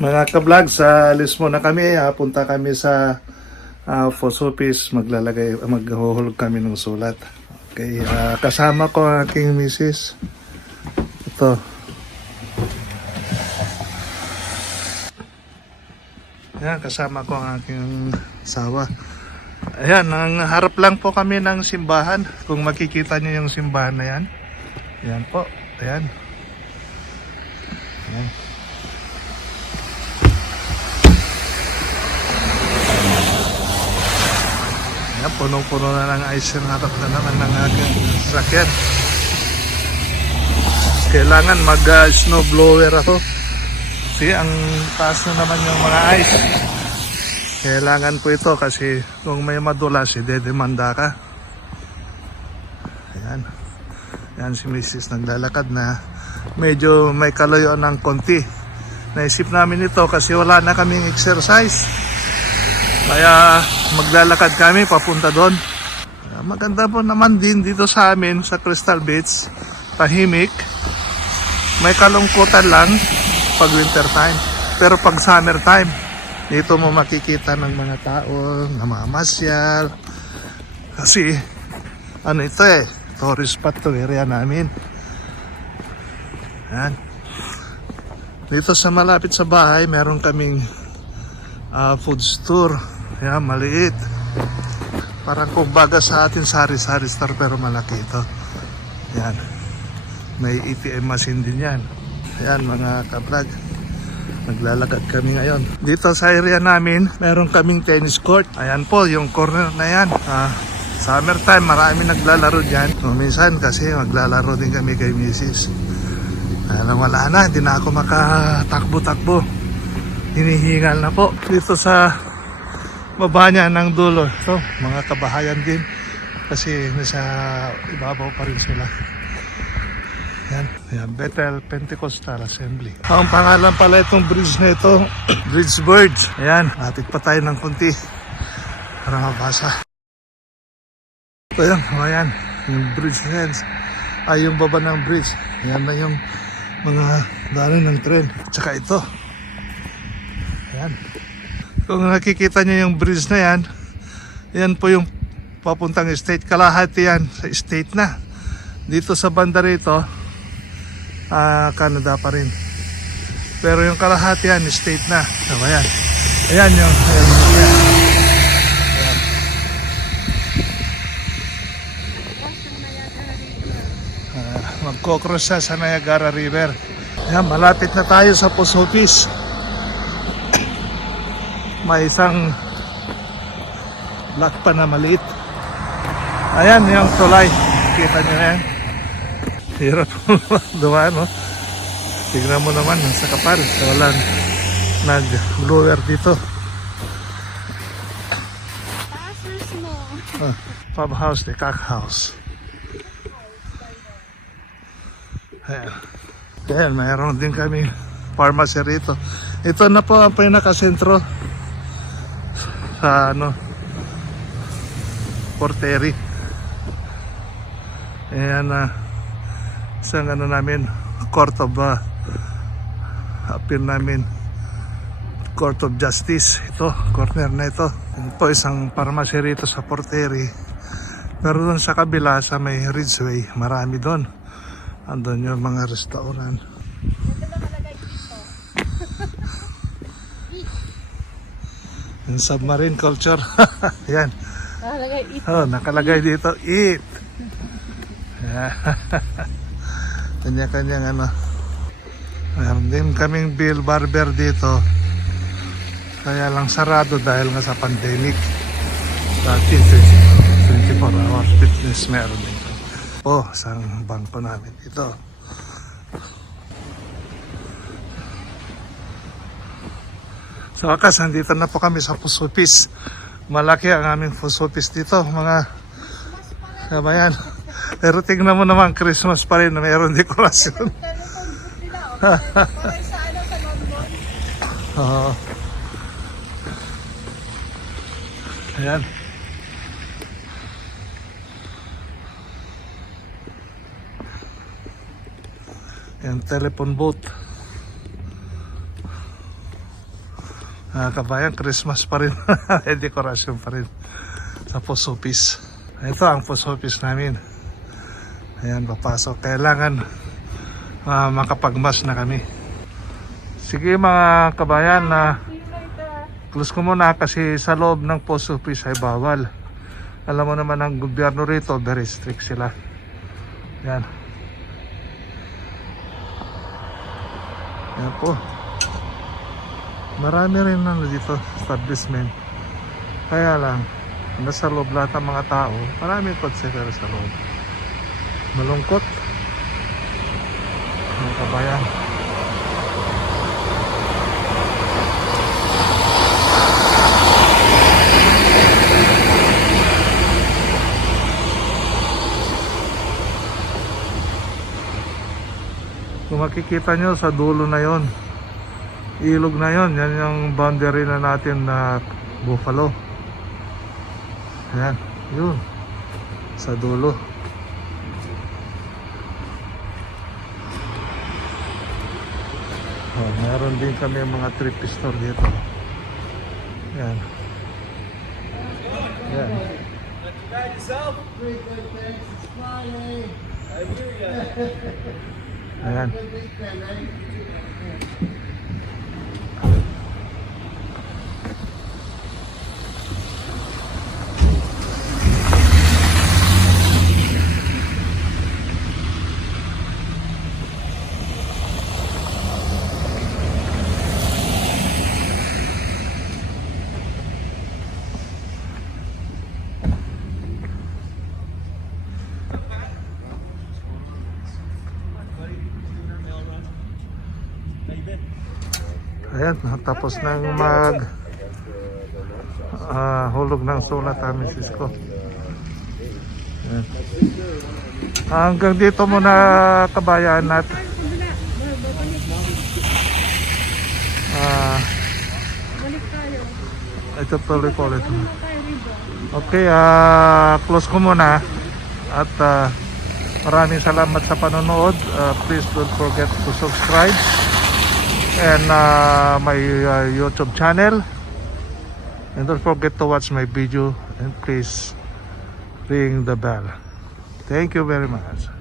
Mga ka-vlog, sa alis muna kami. Punta kami sa post office. Maghuhulog kami ng sulat. Okay, kasama ko ang aking misis. Ito. Ayan, kasama ko ang aking asawa. Ayan, ang harap lang po kami ng simbahan. Kung makikita niyo yung simbahan na yan. Ayan po. Ayan. Ayan. Ayan, punong-puno na ng ice yung harap na naman ng aking sasakyan. Kailangan mag-snow blower ako. See, ang taas na naman yung mga ice. Kailangan po ito kasi kung may madulas, idedemanda ka. Ayan. Ayan si Mrs. naglalakad na medyo may kalayuan ng konti. Naisip namin ito kasi wala na kaming exercise. Kaya maglalakad kami papunta doon. Maganda po naman din dito sa amin sa Crystal Beach. Tahimik. May kalungkutan lang pag winter time. Pero pag summer time, dito mo makikita ng mga tao namamasyal. Kasi ano ito tourist spot to area namin. Yan. Dito sa malapit sa bahay, meron kaming food store. Yan, maliit. Parang kumbaga sa atin sari-sari store pero malaki ito. Yan. May ATM machine din yan. Yan mga ka-vlog. Naglalakad kami ngayon. Dito sa area namin, meron kaming tennis court. Ayan po, yung corner na yan. Summertime, marami naglalaro dyan. Minsan kasi maglalaro din kami kay Mrs. Wala na, hindi na ako makatakbo-takbo. Hinihingal na po. Dito sa baba niya ng dulo. Ito, mga kabahayan din. Kasi nasa ibabaw pa rin sila. Yan, yan, Bethel Pentecostal Assembly. Ang pangalan pala itong bridge na ito, Bridge Bird. Ayan, lapit pa tayo ng kunti para mabasa. Ito yun, ayan, yung bridge na yan. Yung baba ng bridge. Ayan na yung mga daanan ng tren. Tsaka ito. Ayan. Kung nakikita nyo yung bridge na yan, yan po yung papuntang state. Kalahati yan sa state na. Dito sa banda rito, Canada pa rin. Pero yung kalahati yan, state na. Diba yan? Ayan yung ayan. Magkocross siya sa Niagara River. Ayan, malapit na tayo sa post office. May isang black pa na maliit. Ayan yung tulay. Kita nyo yan. Hirap dumaan, no? Tignan mo naman sa kapal. Walang nag-blower dito. Pub house, the cock house. Ayan. Ayan, mayroon din kami pharmacy rito. Ito na po ang pinakasentro sa Porteri. Ayan isang namin Court of appeal namin, Court of Justice. Ito, corner na ito. Ito po isang pharmacy rito sa Porteri. Pero doon sa kabila, sa may Ridgeway, marami doon. Andun yung mga restaurant. Yung submarine culture. Yan. Nakalagay dito, eat. Kanya-kanyang Mayroon din kaming Bill Barber dito. Kaya lang sarado dahil nga sa pandemic. Dati 24 hours fitness meron dito. Isang bangko namin dito. Sa wakas, nandito na po kami sa post office. Malaki ang aming post office dito, mga kabayan. Pero tingnan mo naman, Christmas pa rin, mayroon dekorasyon. Ayan. Yung telephone booth. Kabayan, Christmas pa rin. Dekorasyon pa rin sa post office. Ito ang post office namin. Ayan, papasok. Kailangan makapagmas na kami. Sige mga kabayan, close ko muna kasi sa loob ng post office ay bawal. Alam mo naman ang gobyerno rito, very strict sila. Yan. Yan po. Marami rin dito establishment. Kaya lang, nasa loob lahat ng mga tao, maraming consider sa loob. Malungkot. Mga kabayan. Kung makikita nyo sa dulo na yon, ilog na yon, yan yung boundary na natin na Buffalo. Ayan, yun, sa dulo. Meron din kami mga thrift store dito. Ayan. Ayan. Ayan. Ayan, tapos nang hulog ng sulat ang misis ko. Ayan. Hanggang dito muna kabayan at ito tuloy ko ulit. Okay, close ko muna at maraming salamat sa panonood. Please don't forget to subscribe and my YouTube channel, and don't forget to watch my video, and please ring the bell. Thank you very much.